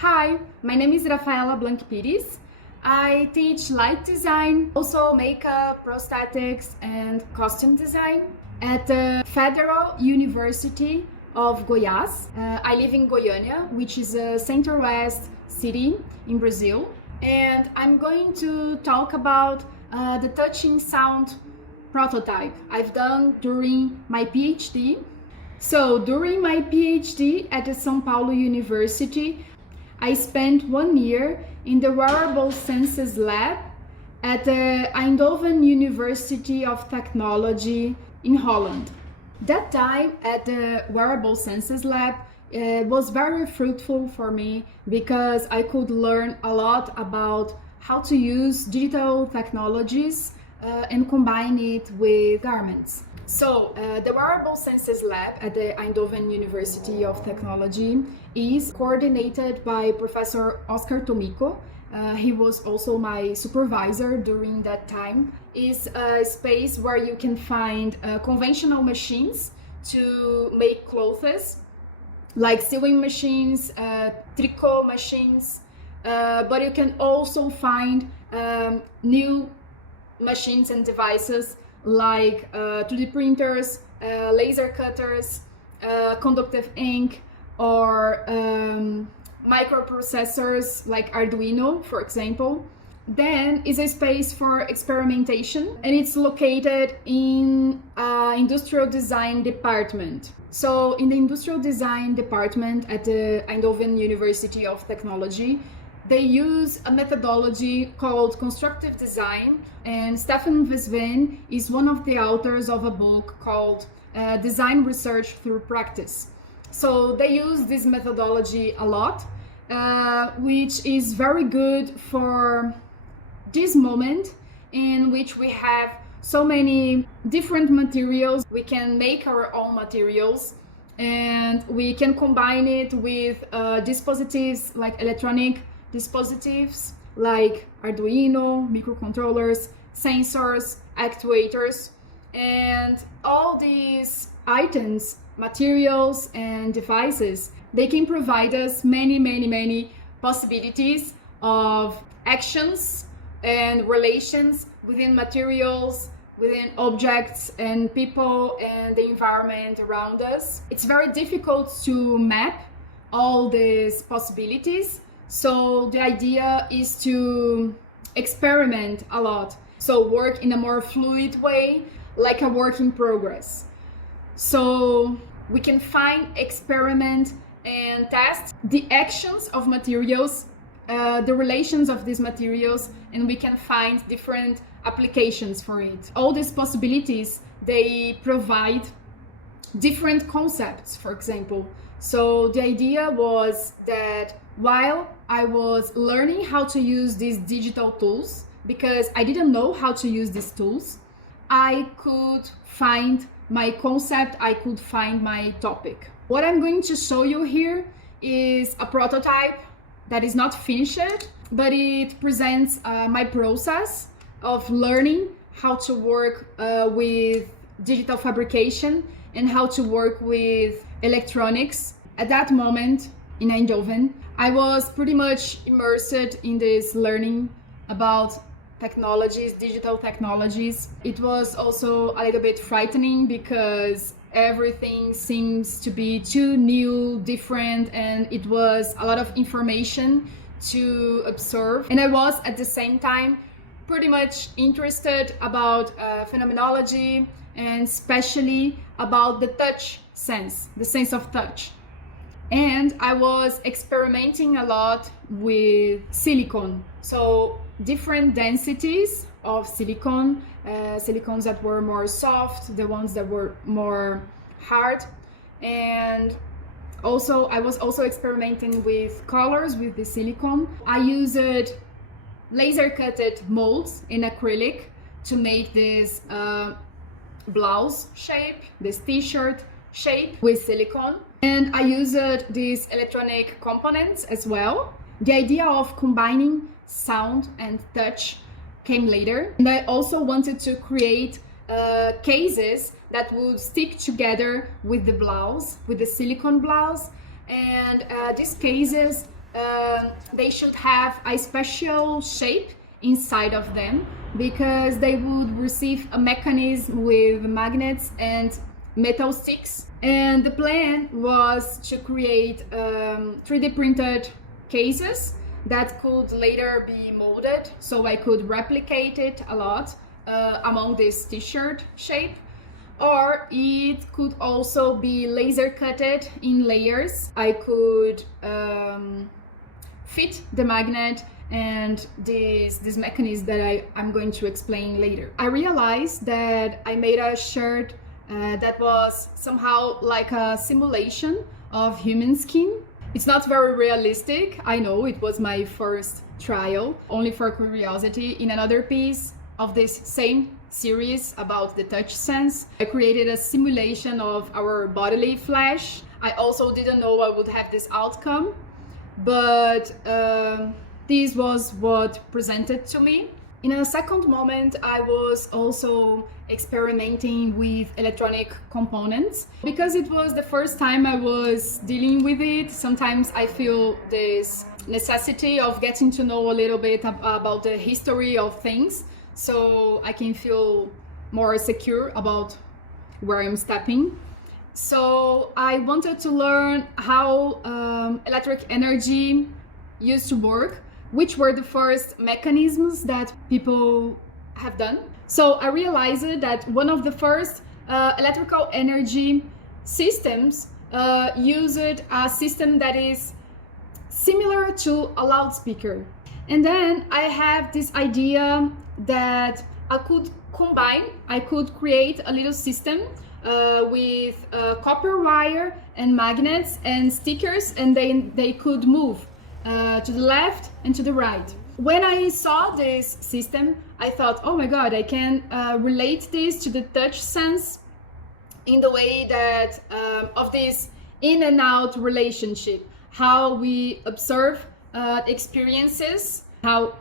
Hi, my name is Rafaela Pires. I teach light design, also makeup, prosthetics, and costume design at the Federal University of Goiás. I live in Goiânia, which is a center-west city in Brazil. And I'm going to talk about the touching sound prototype I've done during my PhD. So during my PhD at the São Paulo University, I spent 1 year in the Wearable Census Lab at the Eindhoven University of Technology in Holland. That time at the Wearable Census Lab was very fruitful for me because I could learn a lot about how to use digital technologies and combine it with garments. So the Wearable Census Lab at the Eindhoven University of Technology is coordinated by Professor Oscar Tomiko. He was also my supervisor during that time. It's a space where you can find conventional machines to make clothes, like sewing machines, tricot machines, but you can also find new machines and devices like 3D printers, laser cutters, conductive ink, or microprocessors like Arduino, for example. Then is a space for experimentation, and it's located in industrial design department. So in the industrial design department at the Eindhoven University of Technology, they use a methodology called Constructive Design, and Stefan Vesven is one of the authors of a book called Design Research Through Practice. So they use this methodology a lot, which is very good for this moment in which we have so many different materials. We can make our own materials and we can combine it with dispositives like electronic dispositives like Arduino, microcontrollers, sensors, actuators, and all these items, materials, and devices, they can provide us many possibilities of actions and relations within materials, within objects and people and the environment around us. It's very difficult to map all these possibilities. So the idea is to experiment a lot. So work in a more fluid way, like a work in progress. So we can find, experiment, and test the actions of materials, the relations of these materials, and we can find different applications for it. All these possibilities, they provide different concepts, for example. So the idea was that while I was learning how to use these digital tools, because I didn't know how to use these tools, I could find my concept, I could find my topic. What I'm going to show you here is a prototype that is not finished, but it presents my process of learning how to work with digital fabrication and how to work with electronics. At that moment in Eindhoven, I was pretty much immersed in this learning about technologies, digital technologies. It was also a little bit frightening because everything seems to be too new, different, and it was a lot of information to observe. And I was at the same time pretty much interested about phenomenology, and especially about the touch sense, the sense of touch. And I was experimenting a lot with silicone. So different densities of silicone, silicones that were more soft, the ones that were more hard. And also I was also experimenting with colors with the silicone. I used laser cutted molds in acrylic to make this blouse shape, this t-shirt shape with silicone. And I used these electronic components as well. The idea of combining sound and touch came later. And I also wanted to create cases that would stick together with the blouse, with the silicone blouse. And these cases they should have a special shape inside of them, because they would receive a mechanism with magnets and metal sticks. And the plan was to create 3D printed cases that could later be molded, so I could replicate it a lot among this t-shirt shape. Or it could also be laser cutted in layers. I could fit the magnet and this mechanism that I'm going to explain later. I realized that I made a shirt that was somehow like a simulation of human skin. It's not very realistic, I know, it was my first trial, only for curiosity. In another piece of this same series about the touch sense, I created a simulation of our bodily flesh. I also didn't know I would have this outcome, but this was what presented to me. In a second moment, I was also experimenting with electronic components. Because it was the first time I was dealing with it, sometimes I feel this necessity of getting to know a little bit about the history of things, so I can feel more secure about where I'm stepping. So I wanted to learn how electric energy used to work, which were the first mechanisms that people have done. So I realized that one of the first electrical energy systems used a system that is similar to a loudspeaker. And then I have this idea that I could create a little system with copper wire and magnets and stickers, and they could move to the left and to the right. When I saw this system, I thought, oh my god, I can relate this to the touch sense in the way that of this in and out relationship, how we observe experiences, how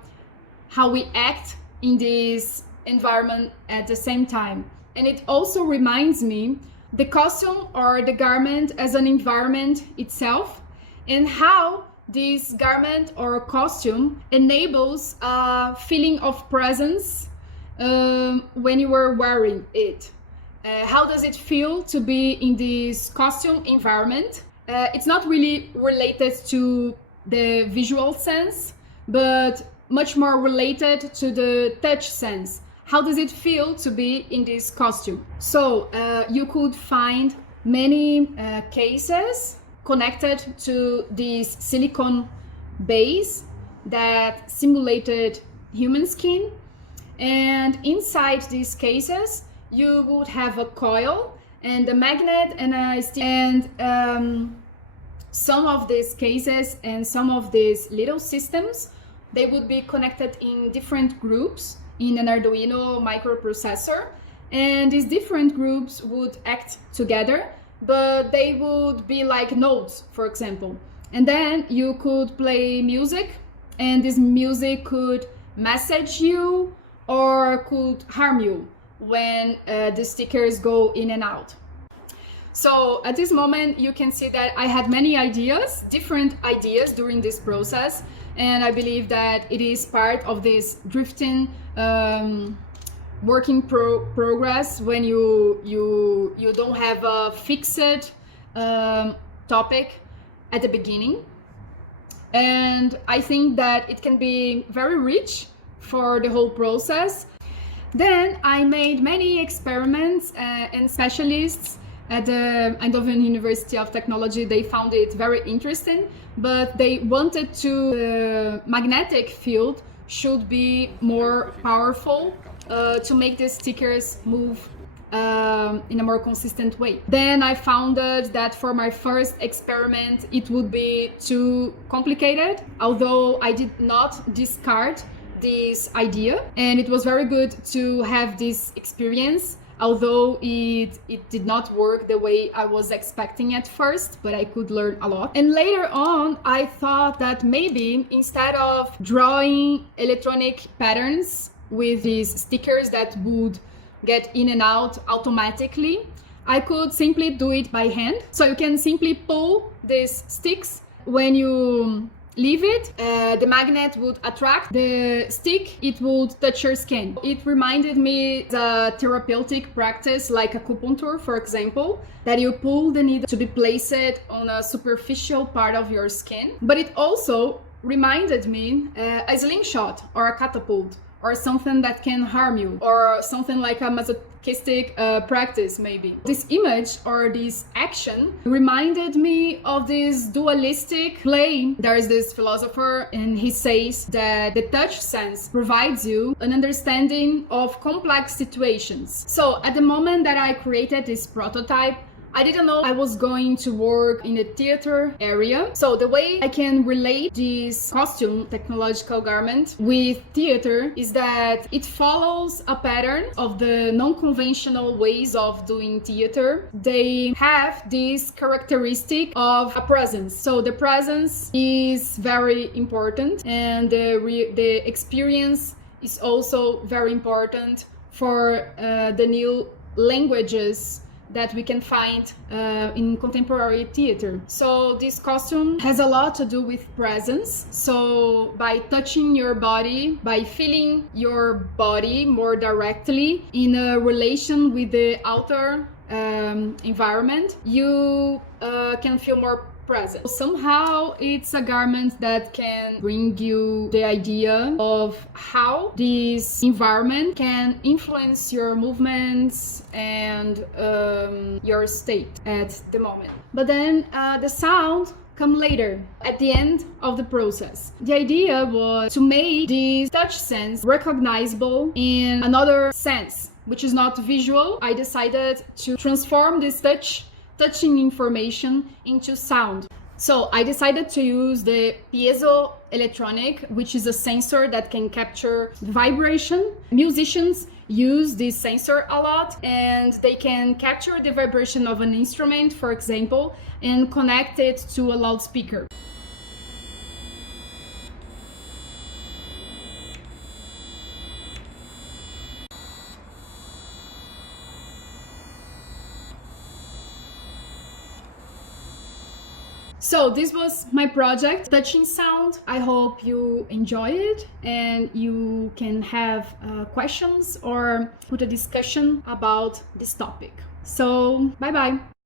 we act in this environment at the same time. And it also reminds me the costume or the garment as an environment itself, and how this garment or costume enables a feeling of presence when you are wearing it. How does it feel to be in this costume environment? It's not really related to the visual sense, but much more related to the touch sense. How does it feel to be in this costume? So you could find many cases connected to this silicone base that simulated human skin. And inside these cases, you would have a coil and a magnet and a stick. And some of these cases and some of these little systems, they would be connected in different groups in an Arduino microprocessor. And these different groups would act together, but they would be like nodes, for example. And then you could play music, and this music could message you or could harm you when the stickers go in and out. So at this moment, you can see that I had many ideas, different ideas during this process, and I believe that it is part of this drifting working progress when you don't have a fixed topic at the beginning. And I think that it can be very rich for the whole process. Then I made many experiments, and specialists at the Eindhoven University of Technology, they found it very interesting, but they wanted the magnetic field should be more powerful to make the stickers move in a more consistent way. Then I found that for my first experiment it would be too complicated, although I did not discard this idea, and it was very good to have this experience, although it did not work the way I was expecting at first, but I could learn a lot. And later on, I thought that maybe instead of drawing electronic patterns with these stickers that would get in and out automatically, I could simply do it by hand. So you can simply pull these sticks when you leave it, the magnet would attract the stick, it would touch your skin. It reminded me the therapeutic practice like acupuncture, for example, that you pull the needle to be placed on a superficial part of your skin. But it also reminded me a slingshot or a catapult, or something that can harm you, or something like a masochistic practice maybe. This image or this action reminded me of this dualistic play. There is this philosopher and he says that the touch sense provides you an understanding of complex situations. So at the moment that I created this prototype, I didn't know I was going to work in the theater area. So the way I can relate this costume, technological garment, with theater is that it follows a pattern of the non-conventional ways of doing theater. They have this characteristic of a presence. So the presence is very important, and the experience is also very important for the new languages that we can find in contemporary theater. So this costume has a lot to do with presence. So by touching your body, by feeling your body more directly in a relation with the outer environment, you can feel more present. Somehow it's a garment that can bring you the idea of how this environment can influence your movements and your state at the moment. But then the sound come later, at the end of the process. The idea was to make this touch sense recognizable in another sense, which is not visual. I decided to transform this touching information into sound. So I decided to use the piezoelectronic, which is a sensor that can capture vibration. Musicians use this sensor a lot, and they can capture the vibration of an instrument, for example, and connect it to a loudspeaker. So this was my project, Touching Sound. I hope you enjoy it and you can have questions or put a discussion about this topic. So bye bye.